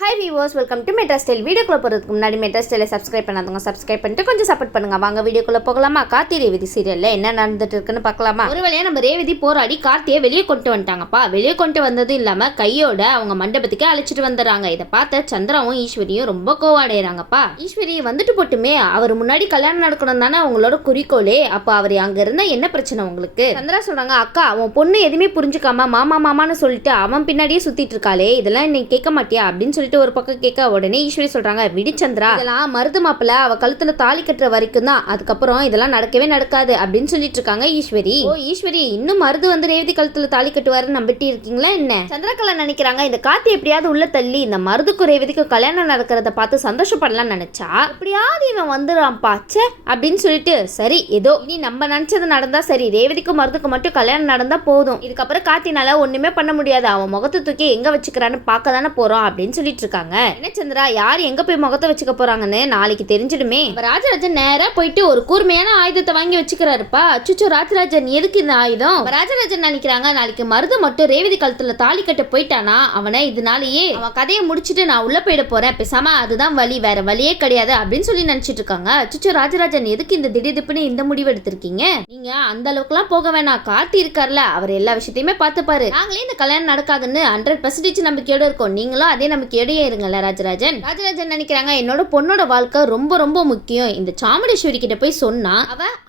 Hi viewers, welcome to metro style. வீடியோக்குள்ள போகிறதுக்கு முன்னாடி மெட்ரா ஸ்டைலை சப்ஸ்கிரைப் பண்ணாதவங்க சப்ஸ்கிரைப் பண்ணிட்டு கொஞ்சம் சப்போர்ட் பண்ணுங்க. வாங்க வீடியோக்குள்ள போகலாமா? கார்த்தி ரேவதி சீரியல்ல என்ன நடந்துட்டு இருக்குன்னு பார்க்கலாமா? ஒரு வழியா நம்ம ரேவதி போராடி கார்த்தியை வெளியே கொண்டு வந்துட்டாங்கப்பா. வெளியே கொண்டு வந்தது இல்லாம கையோட அவங்க மண்டபத்துக்கு அழைச்சிட்டு வந்துடுறாங்க. இதை பார்த்த சந்திராவும் ஈஸ்வரியும் ரொம்ப கோவாடைறாங்கப்பா. ஈஸ்வரி வந்துட்டு போட்டுமே, அவர் முன்னாடி கல்யாணம் நடக்கணும் தானே அவங்களோட குறிக்கோளே. அப்போ அவர் அங்க இருந்தா என்ன பிரச்சனை உங்களுக்கு? சந்திரா சொல்றாங்க, அக்கா அவன் பொண்ணு எதுவுமே புரிஞ்சுக்காம மாமா மாமான்னு சொல்லிட்டு அவன் பின்னாடியே சுத்திட்டு இருக்காளே, இதெல்லாம் இன்னைக்கு கேட்க மாட்டியா அப்படின்னு சொல்லிட்டு ஒரு பக்கம் கேட்க, உடனே ஈஸ்வரி சொல்றாங்க, விடி சந்திரா, இதெல்லாம் மருது மாப்பிள்ள அவ கழுத்துல தாலி கட்டுற வரைக்கும் தான், அதுக்கப்புறம் இதெல்லாம் நடக்கவே நடக்காது அப்படின்னு சொல்லிட்டு இருக்காங்க ஈஸ்வரி. ஓ ஈஸ்வரி, இன்னும் மருது வந்து ரேவதி கழுத்துல தாலி கட்டுவாருன்னு நம்பிட்டு இருக்கீங்களா என்ன? சந்திரகலா நினைக்கிறாங்க, இந்த கார்த்தி எப்படியாவது உள்ள தள்ளி இந்த மருதுக்கும் ரேவதிக்கும் கல்யாணம் நடக்கிறத பார்த்து சந்தோஷப்படலாம் நினைச்சா எப்படியாவது இவன் வந்துடுறான் பாச்சே அப்படின்னு சொல்லிட்டு, சரி ஏதோ இனி நம்ம நினைச்சது நடந்தா சரி, ரேவதிக்கும் மருதுக்கும் மட்டும் கல்யாணம் நடந்தா போதும், இதுக்கப்புறம் கார்த்தினால ஒண்ணுமே பண்ண முடியாது, அவன் முகத்தை தூக்கி எங்க வச்சுக்கிறான்னு பார்க்க தானே போறோம் அப்படின்னு சொல்லிட்டு இருக்காங்க. என்ன சந்திரா, யார் எங்க போய் முகத்தை வச்சுக்க போறாங்கன்னு நாளைக்கு தெரிஞ்சிடுமே. ராஜராஜன் நேரா போயிட்டு ஒரு கூர்மையான ஆயுதத்தை வாங்கி வச்சுக்கிறாருப்பா. அச்சுச்சோ ராஜராஜன், எதுக்கு இந்த ஆயுதம்? ராஜராஜன் நினைக்கிறாங்க, நாளைக்கு மருது மட்டும் ரேவதி கழுத்துல தாலி கட்ட போயிட்டானா அவனை இதனாலேயே அவன் கதையை முடிச்சுட்டு நான் உள்ள போயிட போறேன், பேசாம அதுதான் வழி, வேற வழியே கிடையாது அப்படின்னு சொல்லி நினைச்சிட்டு இருக்காங்க. அச்சுச்சோ ராஜராஜன், எதுக்கு இந்த திடீர்னு இந்த முடிவு எடுத்திருக்கீங்க? நீங்க அந்த அளவுக்கு எல்லாம் போக வேணாம், கார்த்தி இருக்கார்ல, அவர் எல்லா விஷயத்தையுமே பார்த்துப்பாரு, நாங்களே இந்த கல்யாணம் நடக்காதுன்னு 100% நம்பிக்கையோட இருக்கோம், நீங்களும் அதே நம்பிக்கையோடய இருங்கல்ல ராஜராஜன். ராஜராஜன் நினைக்கிறாங்க, என்னோட பொண்ணோட வாழ்க்கை ரொம்ப ரொம்ப முக்கியம், இந்த சாமுண்டேஸ்வரி கிட்ட போய் சொன்னா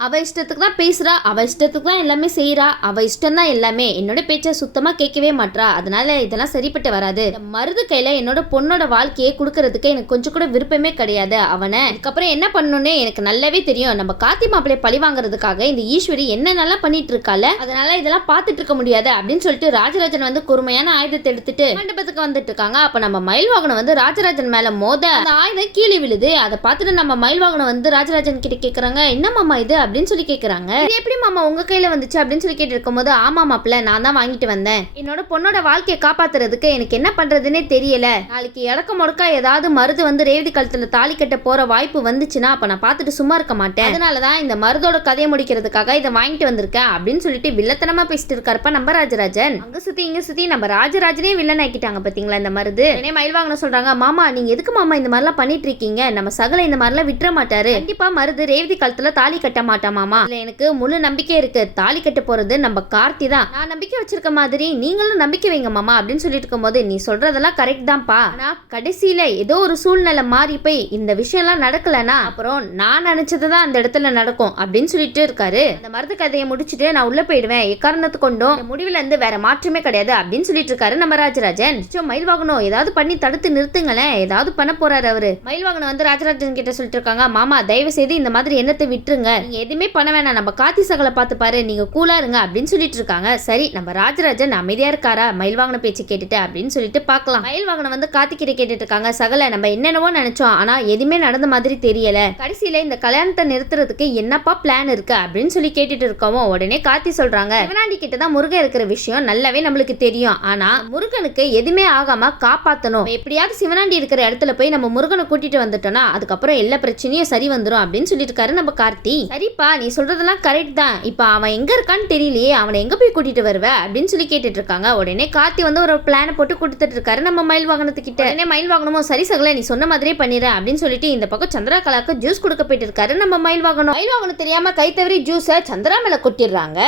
அவ இஷ்டத்துக்கு தான் பேசுறா, அவ இஷ்டத்துக்கு தான் எல்லாமே செய்யறா, அவ இஷ்டம் தான் எல்லாமே, என்னோட பேச்ச சுத்தமா கேட்கவே மாட்டா, அதனால இதெல்லாம் சரிப்பட்டு வராது, மருது கையில என்னோட பொண்ணோட வாழ்க்கையை கொடுக்கறதுக்கு எனக்கு கொஞ்சம் கூட விருப்பமே கிடையாது, அவனை இதுக்கப்புறம் என்ன பண்ணணும்னு எனக்கு நல்லாவே தெரியும், நம்ம கார்த்தி மாப்பிள்ளை பழி வாங்குறதுக்காக இந்த ஈஸ்வரி என்ன நல்லா பண்ணிட்டு இருக்கால, அதனால இதெல்லாம் பார்த்துட்டு இருக்க முடியாது அப்படின்னு சொல்லிட்டு ராஜராஜன் வந்து கூர்மையான ஆயுதத்தை எடுத்துட்டு மண்டபத்துக்கு வந்துட்டு இருக்காங்க. அப்ப நம்ம மயில்வாகனம் வந்து ராஜராஜன் மேல மோத அந்த ஆயுதம் கீழே விழுது. அதை பார்த்துட்டு நம்ம மயில்வாகனம் வந்து ராஜராஜன் கிட்ட கேக்குறாங்க, என்ன மாமா இது அப்படின்னு சொல்லி கேக்குறாங்க. இது எப்படி மாமா உங்க கையில வந்துச்சு அப்படின்னு சொல்லி கேட்டு இருக்கும் போது, ஆமா மாப்பிள்ள நான் தான் வாங்கிட்டு வந்தேன், என்னோட பொண்ணோட வாழ்க்கையை காப்பாத்துறதுக்கு எனக்கு என்ன பண்றதுன்னே தெரியல, நாளைக்கு இலக்க முடக்கா ஏதாவது மருது வந்து ரேவதி கழுத்துல தாலி கட்ட போற வாய்ப்பு வந்துச்சுன்னா அப்ப நான் பார்த்துட்டு சும்மா இருக்க மாட்டேன், அதனாலதான் இந்த மருதோட கதையை முடிக்கிறதுக்காக இதை வாங்கிட்டு வந்திருக்கேன் அப்படின்னு சொல்லிட்டு வில்லத்தனமா பேசிட்டு இருக்காருப்பா நம்ம ராஜராஜன். அங்க சுத்தி இங்க சுத்தி நம்ம ராஜராஜனே வில்லன் ஆக்கிட்டாங்க பாத்தீங்களா இந்த மருது. மயில்வாகனம் சொல்றாங்க, மாமா நீங்க எதுக்கு மாமா இந்த மாதிரிலாம் பண்ணிட்டு இருக்கீங்க, நம்ம சகல இந்த மாதிரிலாம் விட்டுற மாட்டாரு, கண்டிப்பா மருது ரேவதி கழுத்துல தாலி கட்ட மாட்டா மாமா, இல்ல எனக்கு முழு நம்பிக்கை இருக்கு, தாலி கட்ட போறது நம்ம கார்த்தி தான், நான் நம்பிக்கை வச்சிருக்க மாதிரி நீங்களும் நம்பிக்கை வைங்க மாமா அப்படின்னு சொல்லிட்டு இருக்கும் போது, நீ சொல்றதெல்லாம் கரெக்ட் தான்ப்பா, ஆனா கடைசியில ஏதோ ஒரு சூழ்நிலை மாறி போய் இந்த விஷயம் எல்லாம் நடக்கலனா அப்புறம் நான் நினைச்சதுதான் அந்த இடத்துல நடக்கும் அப்படின்னு சொல்லிட்டு இருக்காரு. அந்த மருது கதையை முடிச்சுட்டு நான் உள்ள போயிடுவேன், எக்காரணத்து கொண்டும் முடிவுல இருந்து வேற மாற்றமே கிடையாது அப்படின்னு சொல்லிட்டு இருக்காரு நம்ம ராஜராஜன். மயில்வாகனம் ஏதாவது பண்ணி தடுத்து நிறுத்துங்களேன், ஏதாவது பண்ண போறாரு அவரு. மயில்வாகனம் வந்து ராஜராஜன் கிட்ட சொல்லிட்டு இருக்காங்க, மாமா தயவு செய்து இந்த மாதிரி எண்ணத்தை விட்டுருங்க, நீங்க எதுவுமே பண்ண வேணாம், நம்ம கார்த்தி சகலை பார்த்து பாரு, நீங்க கூலா இருங்க அப்படின்னு சொல்லிட்டு இருக்காங்க. சரி நம்ம ராஜராஜன் அமைதியா இருக்காரா மயில்வாகனம் பேச்சு கேட்டுட்டு அப்படின்னு சொல்லிட்டு பார்க்கலாம். மயில்வாகனம் வந்து கார்த்தி கிட்ட கேட்டுட்டு இருக்காங்க, சகல நம்ம என்னென்னவோ நினைச்சோம், ஆனா எதுவுமே நடந்த மாதிரி தெரியல, கடைசியில இந்த கல்யாணத்தை நிறுத்துறதுக்கு என்னப்பா பிளான் இருக்கு அப்படின்னு சொல்லி கேட்டுட்டு இருக்கோம். உடனே கார்த்தி சொல்றாங்க, சிவனாண்டி கிட்ட தான் முருகன் இருக்கிற விஷயம் நல்லாவே நம்மளுக்கு தெரியும், ஆனா முருகனுக்கு எதுவுமே ஆகாம காப்பாத்தணும், எப்படியாவது சிவனாண்டி இருக்கிற இடத்துல போய் நம்ம முருகனை கூட்டிட்டு வந்துட்டோம்னா அதுக்கப்புறம் எல்லா பிரச்சனையும் சரி வந்துடும் அப்படின்னு சொல்லிட்டு இருக்காரு நம்ம கார்த்தி. சரிப்பா நீ சொல்றதெல்லாம் கரெக்ட் தான், இப்ப அவன் எங்க இருக்கான்னு தெரியலையே, அவனை எங்க போய் கூட்டிட்டு வருவ அப்படின்னு சொல்லி கேட்டுட்டு இருக்காங்க. உடனே கார்த்தி வந்து ஒரு பிளான போட்டு கொடுத்துட்டு இருக்காரு நம்ம மயில் வாகனத்துக்கிட்ட. உடனே மயில் வாகனமும் சரி சகல நீ சொன்ன மாதிரியே பண்ணிடுற அப்படின்னு சொல்லிட்டு இந்த பக்கம் சந்திரகலாக்கு ஜூஸ் கொடுக்க போயிட்டு இருக்காரு நம்ம மயில் வாகனம். மயில் வாகனம் தெரியாம கை தவறி ஜூஸை சந்திரா மேல கொட்டிடுறாங்க.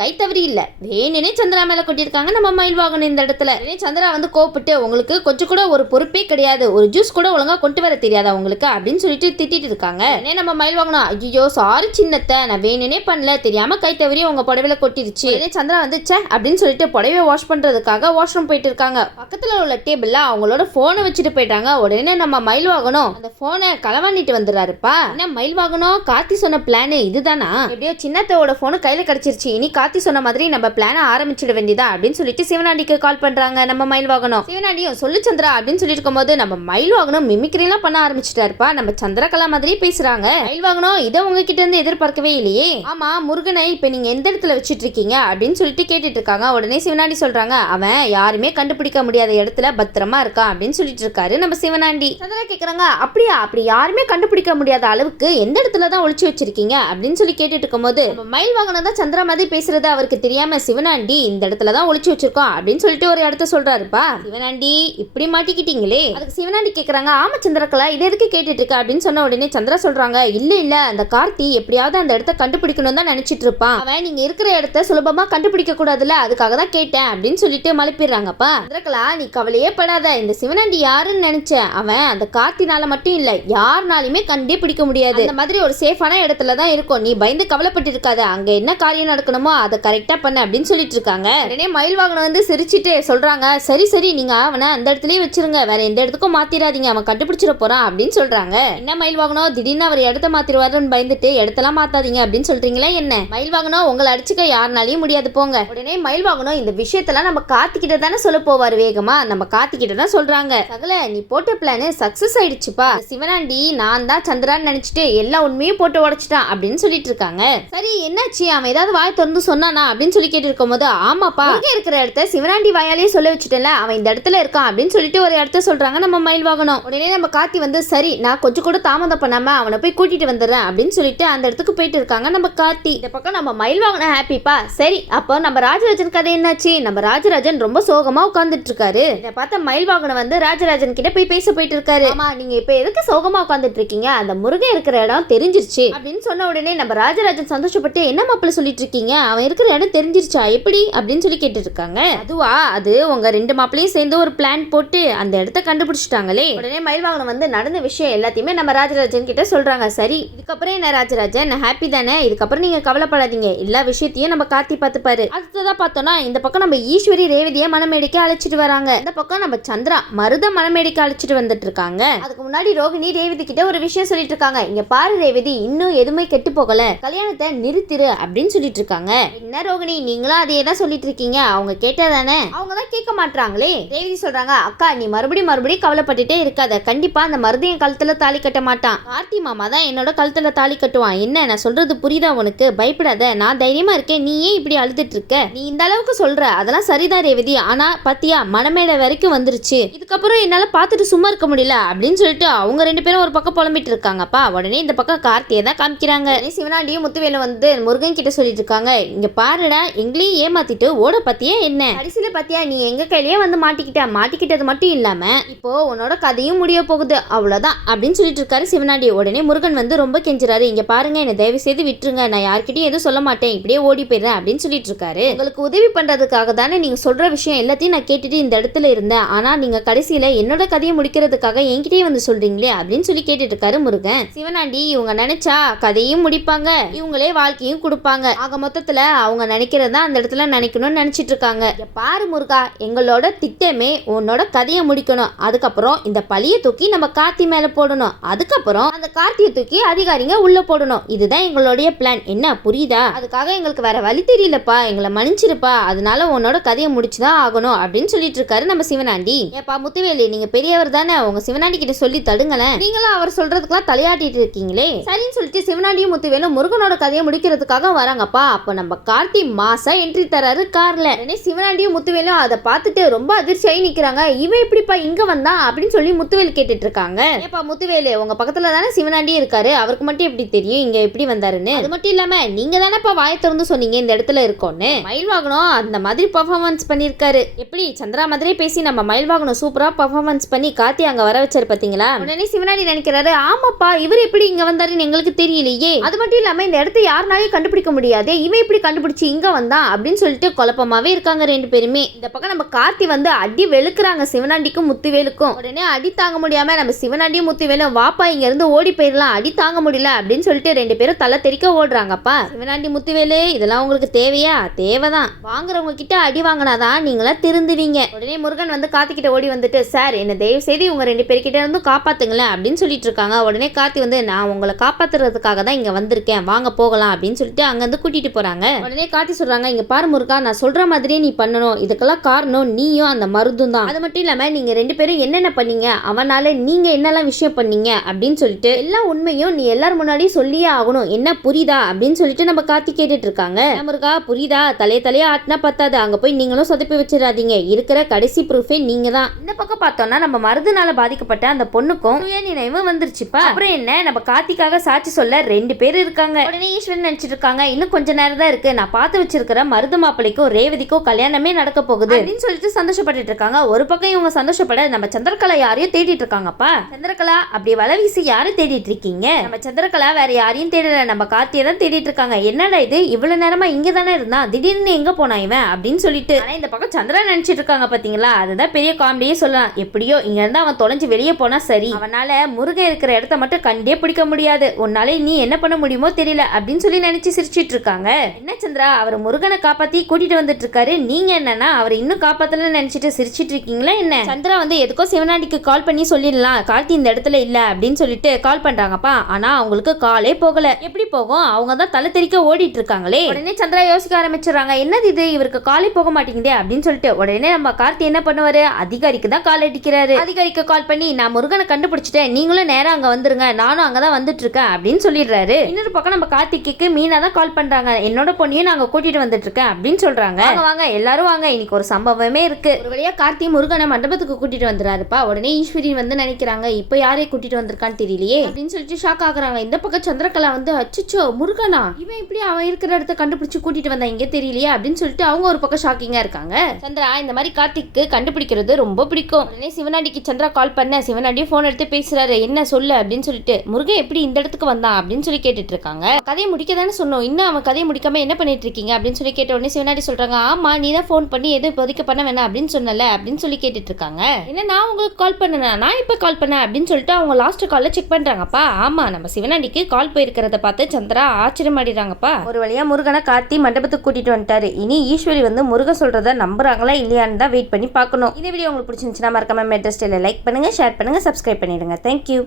கை தவறி இல்ல, வேணுனே சந்திரா மேல கொட்டிருக்காங்க நம்ம மயில் வாகனம் இந்த இடத்துல. சந்திரா வந்து கோப்பிட்டு, உங்களுக்கு கொஞ்சம் கூட ஒரு பொறுப்பே கிடையாது, ஒரு ஜூஸ் கூட ஒழுங்கா கொண்டு வர தெரியாதா உங்களுக்கு அப்படின்னு சொல்லிட்டு திட்டிட்டு இருக்காங்க. நம்ம மயில் வாங்கணும், ஐயோ சாரி சின்னத்தை, நான் வேணுனே பண்ணல, தெரியாம கை தவறி உங்க புடவையில கொட்டிருச்சு. சந்திரா வந்து சே அப்படின்னு சொல்லிட்டு புடவையை வாஷ் பண்றதுக்காக வாஷ்ரூம் போயிட்டு இருக்காங்க. பக்கத்துல உள்ள டேபிள்ல அவங்களோட போனை வச்சுட்டு போயிட்டாங்க. உடனே நம்ம மயில் வாங்கணும் அந்த போனை களவாண்டிட்டு வந்துடுறாருப்பா. என்ன மயில் வாங்கணும், கார்த்தி சொன்ன பிளான் இதுதானா, எப்படியோ சின்னத்தோட போனு கையில கிடைச்சிருச்சு, இனி கார்த்தி சொன்ன மாதிரி நம்ம பிளான ஆரம்பிச்சிட வேண்டியதா அப்படின்னு சொல்லிட்டு சிவனாண்டிக்கு கால் பண்றாங்க நம்ம மயில்வாகனம். சிவனாண்டியும் சொல்லு சந்திரா அப்படின்னு சொல்லிட்டு இருக்கும்போது நம்ம மயில்வாகனம் மிமிக்ரி எல்லாம் பண்ண ஆரம்பிச்சிட்டாருப்பா. நம்ம சந்திரகலா மாதிரி பேசுறாங்க. மயில்வாகனம் இதை உங்ககிட்ட இருந்து எதிர்பார்க்கவே இல்லையே, ஆமா முருகனை இப்ப நீங்க எந்த இடத்துல வச்சிட்டு இருக்கீங்க அப்படின்னு சொல்லிட்டு கேட்டுட்டு இருக்காங்க. உடனே சிவனாண்டி சொல்றாங்க, அவன் யாருமே கண்டுபிடிக்க முடியாத இடத்துல பத்திரமா இருக்கான் அப்படின்னு சொல்லிட்டு இருக்காரு நம்ம சிவனாண்டி. சந்திரா கேக்குறாங்க, அப்படியா, அப்படி யாருமே கண்டுபிடிக்க முடியாத அளவுக்கு எந்த இடத்துல தான் ஒளிச்சு வச்சிருக்கீங்க அப்படின்னு சொல்லி கேட்டுட்டு இருக்கும்போது மயில்வாகனம் தான் சந்திரா மாதிரி பேசுறது அவருக்கு தெரியாம சிவனாண்டி இந்த இடத்துல தான் ஒளிச்சு வச்சிருக்கோம் அப்படின்னு சொல்லிட்டு ஒரு இடத்த சொல்றாருப்பா. சிவனாண்டி இப்படி இப்படி மாட்டிக்கிட்டீங்களே. அதுக்கு சிவனாண்டி கேக்குறாங்க, ஆமா சந்திரகலா இது எதுக்கு கேட்டுட்டு இருக்க அப்படின்னு சொன்ன உடனே சந்திரா சொல்றாங்க, இல்ல அந்த கார்த்தி எப்படியாவது அந்த இடத்த கண்டுபிடிக்கணும் தான் நினைச்சிட்டு இருப்பான். அவன் நீங்க இருக்கிற இடத்த சுலபமா கண்டுபிடிக்க கூடாதுல, அதுக்காக தான் கேட்டேன் அப்படின்னு சொல்லிட்டு மழுப்பிடுறாங்கப்பா. சந்திரகலா நீ கவலையே படாத, இந்த சிவனாண்டி யாருன்னு நினைச்ச அவன் அந்த கார்த்தினால மட்டும் இல்ல யாருனாலுமே கண்டே பிடிக்க முடியாது. அந்த மாதிரி ஒரு சேஃபான இடத்துல தான் இருக்கும், நீ பயந்து கவலைப்பட்டு இருக்காத, அங்க என்ன காரியம் நடக்கணுமோ அதை கரெக்டா பண்ண அப்படின்னு சொல்லிட்டு இருக்காங்க. உடனே மயில் வாகனம் வந்து சிரிச்சுட்டு சொல்றாங்க, சரி நீங்க அவனை அந்த இடத்துலயே வச்சிருங்க, வேற எந்த இடத்துக்கும் மாத்திராதீங்க, அவன் கண்டுபிடிச்சிட போறான் அப்படின்னு சொல்றாங்க. என்ன மயில் வாகனம் திடீர்னு அவர் இடத்த மாத்திருவாருன்னு பயந்துட்டு இடத்தெல்லாம் மாத்தாதீங்க அப்படின்னு சொல்றீங்களா என்ன? மயில் வாகனம் உங்களை அடிச்சுக்க யாருனாலையும் முடியாது போங்க. உடனே மயில் வாகனம் இந்த விஷயத்தெல்லாம் நம்ம கார்த்திகிட்ட தானே சொல்ல போவாரு வேகமா, நம்ம கார்த்திகிட்ட தான் சொல்றாங்க, சகல நீ போட்ட பிளான் சக்சஸ் ஆயிடுச்சுப்பா, சிவனாண்டி நான் தான் சந்திரான்னு நினைச்சிட்டு எல்லா உண்மையும் போட்டு உடைச்சிட்டான் அப்படின்னு சொல்லிட்டு இருக்காங்க. சரி என்னாச்சு, அவன் ஏதாவது வாய் திறந்து சொன்னானா அப்படின்னு சொல்லி கேட்டு இருக்கும் போது, ஆமாப்பா இருக்கிற இடத்த சிவனாண்டி வாயாலேயே சொல்ல வச்சுட்டேன்ல, அவன் இந்த இடத்துல இருக்கான் அப்படின்னு சொல்லிட்டு ஒரு இடத்த சொல்றாங்க நம்ம மயில் வாகனம். உடனே நம்ம கார்த்தி வந்து சரி நான் கொஞ்சம் கூட தாமதம் பண்ணாம அவனை போய் கூட்டிட்டு வந்துடுறேன் அப்படின்னு சொல்லிட்டு அந்த இடத்துக்கு போயிட்டு இருக்காங்க நம்ம கார்த்தி. இந்த பக்கம் நம்ம மயில் வாகனம் ஹாப்பிப்பா. சரி அப்போ நம்ம ராஜராஜன் கதை என்னாச்சு, நம்ம ராஜராஜன் ரொம்ப சோகமா உட்கார்ந்துட்டு இருக்காரு. இதை பார்த்த மயில் வாகனம் வந்து ராஜராஜன் கிட்ட போய் பேச போயிட்டு இருக்காரு. ஆமா நீங்க இப்ப எதுக்கு சோகமா உட்கார்ந்துட்டு இருக்கீங்க, அந்த முருகன் இருக்கிற இடம் தெரிஞ்சிருச்சு அப்படின்னு சொன்ன உடனே நம்ம ராஜராஜன் சந்தோஷப்பட்டு, என்ன மாப்பிள்ள சொல்லிட்டு இருக்கீங்க, அவன் இருக்கிற இடம் தெரிஞ்சிருச்சா எப்படி அப்படின்னு சொல்லி கேட்டு இருக்காங்க. அதுவா, அது உங்க ரெண்டு மாப்பிளையும் சேர்ந்து ஒரு பிளான் போட்டு அந்த இடத்த கண்டுபிடிச்சிட்டாங்களே. உடனே மயில் வாகனம் வந்து நடந்த விஷயம் எல்லாத்தையுமே நம்ம ராஜராஜன் கிட்ட சொல்றாங்க. சரி இதுக்கப்புறம் என்ன ராஜராஜன் ஹாப்பி தானே, இதுக்கப்புறம் நீங்க கவலைப்படாதீங்க, எல்லா விஷயத்தையும் நம்ம கார்த்தி பார்த்துப்பாரு. அடுத்ததா பார்த்தோம்னா இந்த பக்கம் நம்ம ஈஸ்வரி ரேவதியை மனமேடிக்க அழைச்சிட்டு வராங்க. இந்த பக்கம் நம்ம சந்திரா மருத மனமேடிக்க அழைச்சிட்டு வந்துட்டு இருக்காங்க. அதுக்கு முன்னாடி ரோகிணி ரேவதி கிட்ட ஒரு விஷயம் சொல்லிட்டு இருக்காங்க. இங்க பாரு ரேவதி, இன்னும் எதுவுமே கெட்டு போகல, கல்யாணத்தை நிறுத்திரு அப்படின்னு சொல்லிட்டு இருக்காங்க. என்ன ரோகிணி நீங்களும் அதே தான் சொல்லிட்டு இருக்கீங்க, அவங்க கேட்டதானே, அவங்க தான் கேட்க மாட்டாங்களே. ரேவதி சொல்றாங்க, அக்கா நீ மறுபடியும் கவலைப்பட்டுட்டே இருக்காத, கண்டிப்பா அந்த மருதையும் கழுத்துல தாலி கட்ட மாட்டான், கார்த்தி மாமா தான் என்னோட கழுத்துல தாலி கட்டுவான். என்ன நான் சொல்றது புரியுதா உனக்கு, பயப்படாத, நான் தைரியமா இருக்கேன், நீ ஏன் இப்படி அழுதுட்டு இருக்க, நீ இந்த அளவுக்கு சொல்ற அதெல்லாம் சரிதான் ரேவதி, ஆனா பத்தியா மனமேடை வரைக்கும் வந்துருச்சு, இதுக்கப்புறம் என்னால பார்த்துட்டு சும்மா இருக்க முடியல அப்படின்னு சொல்லிட்டு அவங்க ரெண்டு பேரும் ஒரு பக்கம் புலம்பிட்டு இருக்காங்கப்பா. உடனே இந்த பக்கம் கார்த்தியை தான் காமிக்கிறாங்க. சிவனாண்டியும் முத்துவேலும் வந்து முருகன் கிட்ட சொல்லிட்டு இருக்காங்க, இங்க பாருடா எங்களையும் ஏமாத்திட்டு ஓட பத்தியா என்ன, கடைசியில பத்தியா நீ எங்க கையிலேயே வந்து மாட்டிக்கிட்டது மட்டும் இல்லாம இப்போ உன்னோட கதையும் முடிய போகுது அவ்வளவுதான் அப்படின்னு சொல்லிட்டு இருக்காரு சிவனாண்டி. உடனே முருகன் வந்து ரொம்ப கெஞ்சுறாரு, இங்க பாருங்க என்ன தயவு செய்து விட்டுருங்க, நான் யார்கிட்டயும் எதுவும் சொல்ல மாட்டேன், இப்படியே ஓடி போயிடுறேன் அப்படின்னு சொல்லிட்டு இருக்காரு. உங்களுக்கு உதவி பண்றதுக்காக தானே நீங்க சொல்ற விஷயம் எல்லாத்தையும் நான் கேட்டுட்டு இந்த இடத்துல இருந்தேன், ஆனா நீங்க கடைசியில என்னோட கதையை முடிக்கிறதுக்காக என்கிட்டயே வந்து சொல்றீங்களே அப்படின்னு சொல்லி கேட்டுட்டு இருக்காரு முருகன். சிவனாண்டி இவங்க நினைச்சா கதையும் முடிப்பாங்க, இவங்களே வாழ்க்கையும் கொடுப்பாங்க, ஆக மொத்தத்துல அவங்க நினைக்கிறதா அந்த இடத்துல நினைக்கணும்னு நினைச்சிட்டு இருக்காங்க. பாரு முருகா, எங்களோட திட்டமே உன்னோட கதையை முடிக்கணும், அதுக்கப்புறம் இந்த பழிய தூக்கி நம்ம கார்த்தி மேல போடணும், அதுக்கப்புறம் அந்த கார்த்தியை தூக்கி அதிகாரிங்க உள்ள போடணும், இதுதான் எங்களுடைய பிளான், என்ன புரியுதா, அதுக்காக எங்களுக்கு வேற வழி தெரியலப்பா, எங்களை மன்னிச்சிருப்பா, அதனால உன்னோட கதையை முடிச்சுதான் ஆகணும் அப்படின்னு சொல்லிட்டு இருக்காரு நம்ம சிவனாண்டி. ஏப்பா முத்துவேலி நீங்க பெரியவர் தானே, உங்க சிவனாண்டி கிட்ட சொல்லி தடுங்களேன், நீங்களும் அவர் சொல்றதுக்கெல்லாம் தலையாட்டிட்டு இருக்கீங்களே. சரின்னு சொல்லிட்டு சிவனாண்டியும் முத்துவேலும் முருகனோட கதையை முடிக்கிறதுக்காக வராங்கப்பா. அப்ப நம்ம கார்த்தி மாசா என்ட்ரி தராரு கார்ல. உடனே சிவனாண்டியும் முத்துவேலும் அதை பார்த்துட்டு ரொம்ப அதிர்ச்சியாகி நிக்கிறாங்க. இவன் எப்படிப்பா இங்க வந்தான் அப்படின்னு சொல்லி முத்துவேல் கேட்டுட்டு இருக்காங்க. ஏப்பா முத்துவேலு உங்க பக்கத்துல தானே சிவனாண்டி இருக்காரு, அவருக்கு மட்டும் எப்படி தெரியும் இங்க எப்படி வந்தாருன்னு, அது மட்டும் இல்லாம நீங்க தானேப்பா வாயை திறந்து சொன்னீங்க இந்த இடத்துல இருக்கோன்னு. மயில் வாகனம் அந்த மாதிரி பெர்ஃபார்மன்ஸ் பண்ணிருக்காரு, எப்படி சந்திரா மாதிரியே பேசி நம்ம மயில் வாகனம் சூப்பரா பெர்ஃபார்மன்ஸ் பண்ணி கார்த்தி அங்க வர வச்சாரு பாத்தீங்களா. உடனே சிவனாண்டி நினைக்கிறாரு, ஆமாப்பா இவர் எப்படி இங்க வந்தாருன்னு எங்களுக்கு தெரியலையே, அது மட்டும் இல்லாம இந்த இடத்தை யாருனாலையும் கண்டுபிடிக்க முடியாது, இவன் எப்படி கண்டுபிடிச்சு இங்க வந்தான் அப்படின்னு சொல்லிட்டு குழப்பமாவே இருக்காங்க ரெண்டு பேருமே. இந்த பக்கம் நம்ம கார்த்தி வந்து அடி வெளுக்குறாங்க சிவனாண்டிக்கும் முத்துவேலுக்கும். உடனே அடி தாங்க முடியாம நம்ம சிவனாண்டியும் முத்துவேலும் வாப்பா இங்க இருந்து ஓடி போயிடலாம், அடி தாங்க முடியல அப்படின்னு சொல்லிட்டு ரெண்டு பேரும் தலை தெறிக்க ஓடுறாங்கப்பா. சிவனாண்டி முத்துவேலு இதெல்லாம் உங்களுக்கு தேவையா, தேவைதான், வாங்குறவங்க கிட்ட அடி வாங்கினாதான் நீங்களா திருந்துவீங்க. உடனே முருகன் வந்து கார்த்தி கிட்ட ஓடி வந்துட்டு, சார் என்ன தயவு செய்து இவங்க ரெண்டு பேர்கிட்ட இருந்து காப்பாத்துங்களேன் அப்படின்னு சொல்லிட்டு இருக்காங்க. உடனே கார்த்தி வந்து நான் உங்களை காப்பாத்துறதுக்காக தான் இங்க வந்திருக்கேன், வாங்க போகலாம் அப்படின்னு சொல்லிட்டு அங்க இருந்து கூட்டிட்டு போறாங்க. உடனே கார்த்தி சொல்றாங்க, இங்க பாரு முருகா நான் சொல்ற மாதிரியே நீ பண்ணணும், இதுக்கெல்லாம் காரணம் நீயும் அந்த மருதும் தான், அது மட்டும் இல்லாம நீங்க ரெண்டு பேரும் என்னென்ன பண்ணீங்க, அவனால நீங்க என்னெல்லாம் விஷயம் பண்ணீங்க அப்படின்னு சொல்லிட்டு எல்லா உண்மையும் நீ எல்லாரும் முன்னாடி சொல்லியே ஆகணும், என்ன புரியுதா அப்படின்னு சொல்லிட்டு நம்ம கார்த்தி கேட்டுட்டு இருக்காங்க. முருகா புரியுதா, தலையா ஆட்டினா பத்தாது, அங்க போய் நீங்களும் சொதப்பி வச்சிடாதீங்க, இருக்கிற கடைசி ப்ரூஃபே நீங்க தான். இந்த பக்கம் பார்த்தோம்னா நம்ம மருதுனால பாதிக்கப்பட்ட அந்த பொண்ணுக்கும் சுய நினைவு வந்துருச்சுப்பா. அப்புறம் என்ன நம்ம கார்த்திக்காக சாட்சி சொல்ல ரெண்டு பேர் இருக்காங்க. உடனே ஈஸ்வரன் நினைச்சிட்டு இருக்காங்க, இன்னும் கொஞ்ச நேரம் தான் இருக்கு, நான் பார்த்து வச்சிருக்கிற மருது மாப்பிளைக்கும் ரேவதிக்கும் கல்யாணமே நடக்க போகுது அப்படின்னு சொல்லிட்டு சந்தோஷப்பட்டு இருக்காங்க. ஒரு பக்கம் இவங்க சந்தோஷப்பட நம்ம சந்திரகலா யாரையும் தேடிட்டு இருக்காங்கப்பா. சந்திரகலா அப்படி வலை வீசி யாரும் தேடிட்டு இருக்கீங்க? நம்ம சந்திரகலா வேற யாரையும் தேடல, நம்ம கார்த்தியை தான் தேடிட்டு இருக்காங்க. என்னடா இது இவ்வளவு நேரமா இங்க தானே இருந்தான், திடீர்னு எங்க போனா இவன் அப்படின்னு சொல்லிட்டு இந்த பக்கம் சந்திரா நினைச்சிட்டு இருக்காங்க பாத்தீங்களா. அதுதான் பெரிய காமெடியே சொல்லலாம். எப்படியோ இங்க இருந்து அவன் தொலைஞ்சு வெளியே போனா சரி, அவனால முருகன் இருக்கிற இடத்த மட்டும் கண்டே பிடிக்க முடியாது, உன்னால நீ என்ன பண்ண முடியுமோ தெரியல அப்படின்னு சொல்லி நினைச்சு சிரிச்சிட்டு இருக்காங்க. என்ன சந்திரா, அவர் முருகனை காப்பாத்தி கூட்டிட்டு வந்துட்டு இருக்காரு, நீங்க என்னன்னா அவர் இன்னும் காப்பாத்தல நினைச்சிட்டு சிரிச்சிட்டு இருக்கீங்களா என்ன? சந்திரா எதுக்கோ சிவனாண்டிக்கு கால் பண்ணி சொல்லிடலாம் கார்த்தி இந்த இடத்துல இல்ல அப்படின்னு சொல்லிட்டு கால் பண்றாங்கப்பா. ஆனா அவங்களுக்கு காலே போகல. எப்படி போகும், அவங்க தான் தலை தெறிக்க ஓடிட்டு இருக்காங்களே. உடனே சந்திரா யோசிக்க ஆரம்பிச்சிடறாங்க, என்னது இது இவருக்கு காலே போக மாட்டேங்குதே அப்படின்னு சொல்லிட்டு உடனே நம்ம கார்த்தி என்ன பண்ணுவாரு, அதிகாரிக்கு தான் கால் அடிக்கிறாரு. அதிகாரிக்கு கால் பண்ணி நான் முருகனை கண்டுபிடிச்சிட்டேன், நீங்களும் நேரம் அங்க வந்துருங்க, நானும் அங்கதான் வந்துட்டு இருக்கேன் அப்படின்னு சொல்லிடுறாரு. இன்னொரு பக்கம் நம்ம கார்த்திக்கு மீனா தான் கால் பண்றாங்க, என்னோட பொண்ணையும் நாங்க கூட்டிட்டு வந்துட்டு இருக்கேன் அப்படின்னு சொல்றாங்க. வாங்க எல்லாரும் வாங்க, இன்னைக்கு ஒரு சம்பவமே இருக்கு. ஒரு வழியா கார்த்தி முருகனை மண்டபத்துக்கு கூட்டிட்டு வந்துறாருப்பா. உடனே ஈஸ்வரி நினைக்கிறாங்க, இப்ப யாரை கூட்டிட்டு வந்திருக்கான்னு தெரியலையே அப்படின்னு சொல்லிட்டு ஷாக் ஆகுறாங்க. இந்த பக்கம் சந்திரகலா அச்சச்சோ முருகனா, இவன் இப்படி அவன் இருக்கிற இடத்த கண்டுபிடிச்சு கூட்டிட்டு வந்தா இங்க தெரியலையே அப்படின்னு சொல்லிட்டு அவங்க ஒரு பக்கம் ஷாக்கிங்கா இருக்காங்க. சந்திரா இந்த மாதிரி கார்த்திக்கு கண்டுபிடிக்கிறது ரொம்ப பிடிக்கும். உடனே சிவனாண்டிக்கு சந்திரா கால் பண்ண, சிவனாண்டியும் போன் எடுத்து பேசுறாரு, என்ன சொல்லு அப்படின்னு சொல்லிட்டு, முருகன் எப்படி இந்த இடத்துக்கு வந்தான் அப்படின்னு சொல்லி கேட்டுட்டு இருக்காங்க. கதையை முடிக்க தானே சொன்னோம், இன்னும் அவன் கதையை முடிக்காம என்ன பண்ணிட்டு இருக்கீங்க அப்படின்னு சொல்லி கேட்ட உடனே சிவனாண்டி சொல்றாங்க, ஆமா நீ தான் போன் பண்ணி எதுவும் இப்போதைக்கு பண்ண வேணாம் அப்படின்னு சொன்னல அப்படின்னு சொல்லி கேட்டுட்டு இருக்காங்க. என்ன நான் உங்களுக்கு கால் பண்ணேன், நான் இப்ப கால் பண்ணேன் அப்படின்னு சொல்லிட்டு அவங்க லாஸ்ட் கால்ல செக் பண்றாங்கப்பா. ஆமா நம்ம சிவனாண்டிக்கு கால் போயிருக்கிறத பார்த்து சந்திரா ஆச்சரியம் அடிறாங்கப்பா. ஒரு வழியா முருகனை கார்த்தி மண்டபத்துக்கு கூட்டிட்டு வந்துட்டாரு. இனி ஈஸ்வரி முருகன் சொல்றத நம்புறாங்களா இல்லையான்னு தான் வெயிட் பண்ணி பார்க்கணும். இந்த வீடியோ உங்களுக்கு பிடிச்சிருந்துச்சுன்னா மறக்காம மெட்ரஸ் ஸ்டைல லைக் பண்ணுங்க, ஷேர் பண்ணுங்க, சப்ஸ்கிரைப் பண்ணிடுங்க. தேங்க்யூ.